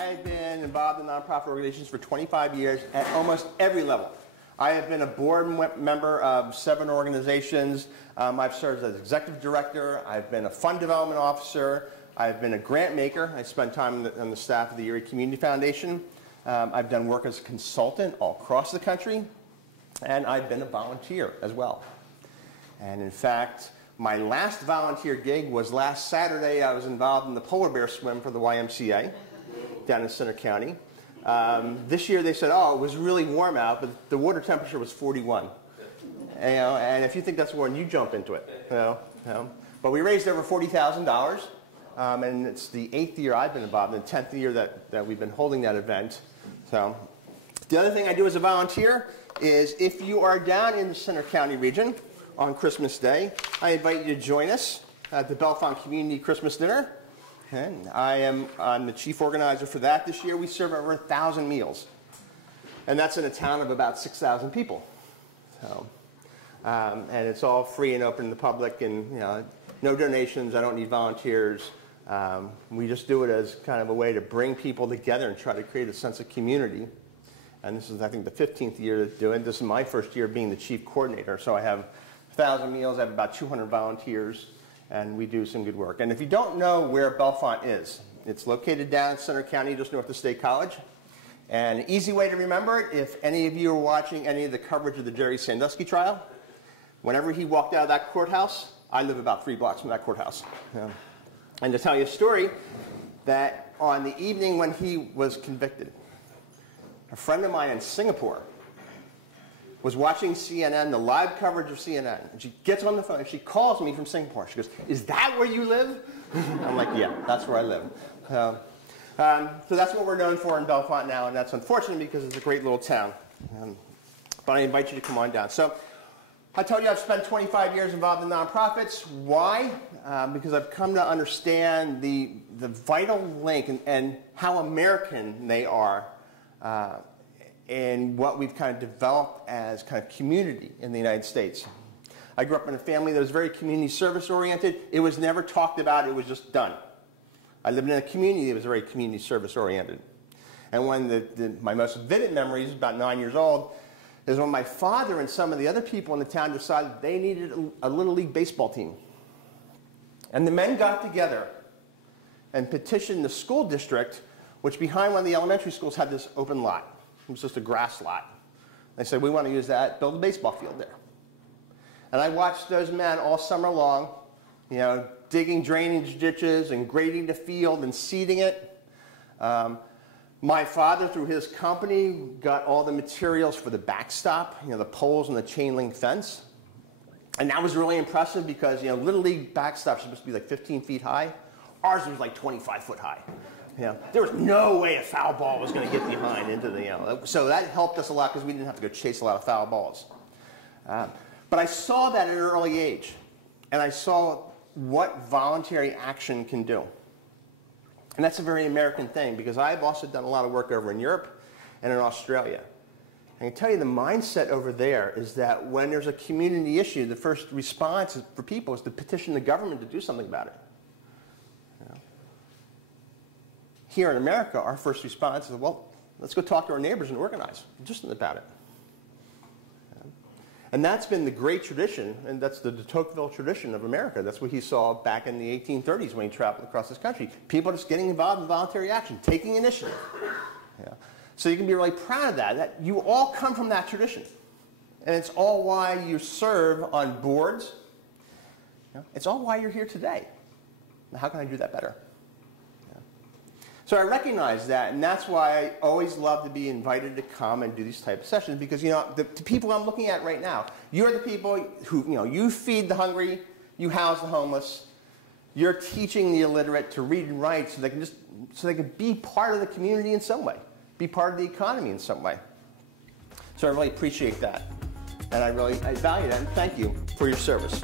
I've been involved in nonprofit organizations for 25 years at almost every level. I have been a board member of 7 organizations. I've served as executive director. I've been a fund development officer. I've been a grant maker. I spent time on the staff of the Erie Community Foundation. I've done work as a consultant all across the country. And I've been a volunteer as well. And in fact, my last volunteer gig was last Saturday. I was involved in the polar bear swim for the YMCA down in Center County. This year they said, oh, it was really warm out, but the water temperature was 41. And if you think that's warm, you jump into it. But we raised over $40,000, and it's the 8th year I've been involved, and the 10th year that we've been holding that event. So the other thing I do as a volunteer is if you are down in the Center County region on Christmas Day, I invite you to join us at the Bellefonte Community Christmas Dinner. And I'm the chief organizer for that this year. We serve over 1,000 meals. And that's in a town of about 6,000 people. So, and it's all free and open to the public, and no donations. I don't need volunteers. We just do it as kind of a way to bring people together and try to create a sense of community. And this is, I think, the 15th year to do it. This is my first year being the chief coordinator. So I have 1,000 meals. I have about 200 volunteers. And we do some good work. And if you don't know where Bellefonte is, it's located down in Center County, just north of State College. And an easy way to remember it, if any of you are watching any of the coverage of the Jerry Sandusky trial, whenever he walked out of that courthouse, I live about 3 blocks from that courthouse. And to tell you a story, that on the evening when he was convicted, a friend of mine in Singapore was watching CNN, the live coverage of CNN, and she gets on the phone and she calls me from Singapore. She goes, "Is that where you live?" I'm like, "Yeah, that's where I live." So that's what we're known for in Bellefonte now, and that's unfortunate because it's a great little town. But I invite you to come on down. So I told you I've spent 25 years involved in nonprofits. Why? Because I've come to understand the vital link and how American they are and what we've kind of developed as kind of community in the United States. I grew up in a family that was very community service oriented. It was never talked about, it was just done. I lived in a community that was very community service oriented. And when my most vivid memories, about 9 years old, is when my father and some of the other people in the town decided they needed a little league baseball team. And the men got together and petitioned the school district, which behind one of the elementary schools had this open lot. It was just a grass lot. They said, "We want to use that, build a baseball field there." And I watched those men all summer long, digging drainage ditches and grading the field and seeding it. My father, through his company, got all the materials for the backstop, the poles and the chain link fence. And that was really impressive because, Little League backstops are supposed to be like 15 feet high. Ours was like 25 foot high. There was no way a foul ball was going to get behind into the, so that helped us a lot because we didn't have to go chase a lot of foul balls. But I saw that at an early age, and I saw what voluntary action can do. And that's a very American thing because I've also done a lot of work over in Europe and in Australia. I can tell you the mindset over there is that when there's a community issue, the first response for people is to petition the government to do something about it. Here in America, our first response is, well, let's go talk to our neighbors and organize. Do something about it. And that's been the great tradition, and that's the de Tocqueville tradition of America. That's what he saw back in the 1830s when he traveled across this country. People just getting involved in voluntary action, taking initiative. So you can be really proud of that you all come from that tradition. And it's all why you serve on boards. It's all why you're here today. Now, how can I do that better? So I recognize that, and that's why I always love to be invited to come and do these type of sessions because, the people I'm looking at right now, you're the people who, you feed the hungry, you house the homeless, you're teaching the illiterate to read and write so they can be part of the community in some way, be part of the economy in some way. So I really appreciate that, and I value that, and thank you for your service.